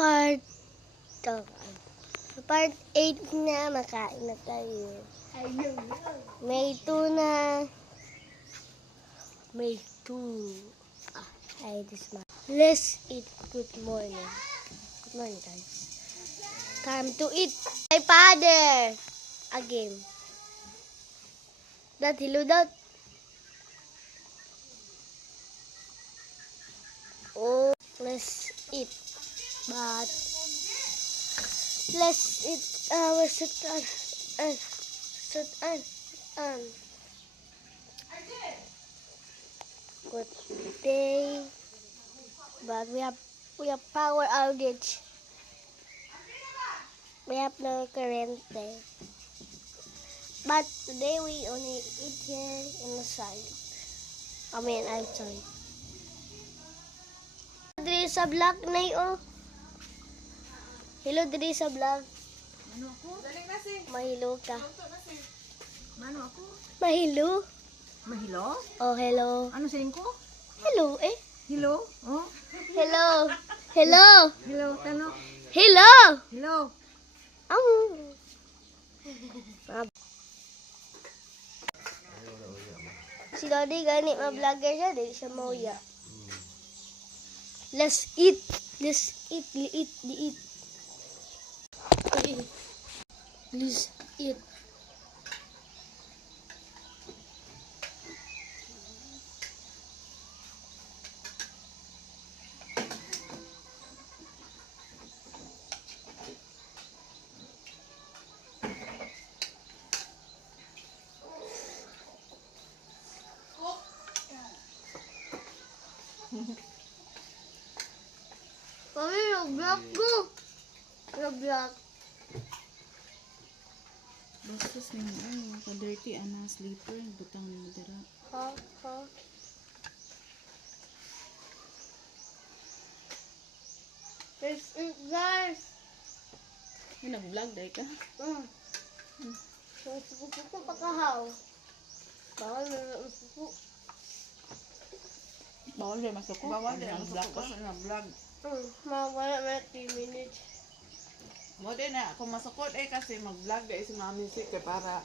part to. Sa part 8 na, makain na tayo. May 2 na. May 2. Ay, this man. Let's eat. Good morning. Good morning, guys. Time to eat. My father. Again. Dad, hello, Dad. Oh, let's eat. But let's eat our sutan. Good day. But we have power outage. We have no current there. But today we only eat here inside. I mean outside. Diri sa vlog na oh. Hello diri sa vlog. Ano ako? Daling nasi. Mahilo ka. Mano ako? Mahilo? Mahilo? Oh, hello. Ano sayin ko? Hello eh. Hello? Oh? Hello. Hello. Hello, tano? Hello. Hello? Si Daddy gani ma-vlogger siya, di siya mauya. Let's eat. Let's eat. Eat. Let's eat. Kami nag-vlog ko. Nag-vlog. Bastos na yun. Ay, ka-dirty ana sleeper. Butang na dira. Ha? Let's eat, guys. Ay, nag-vlog dahil ka? Suko pakahaw. Bawal na suko. Bawal rin masuko. Bawal din ang vlog ko sa vlog. Mawala na 3 minutes. Mo din na kung masukot kasi mag-vlog dahil si Mami Sik para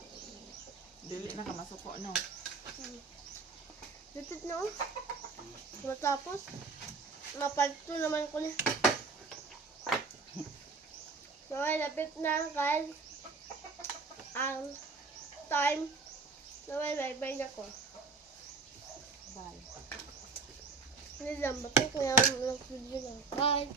dili na ka masuko no. Dito na oh. Matapos, mapagto naman ko na. Okay, lapit na guys. Ang time. Bye-bye na ko. Bye. Hindi lang, bakit kaya mag-video lang. Bye.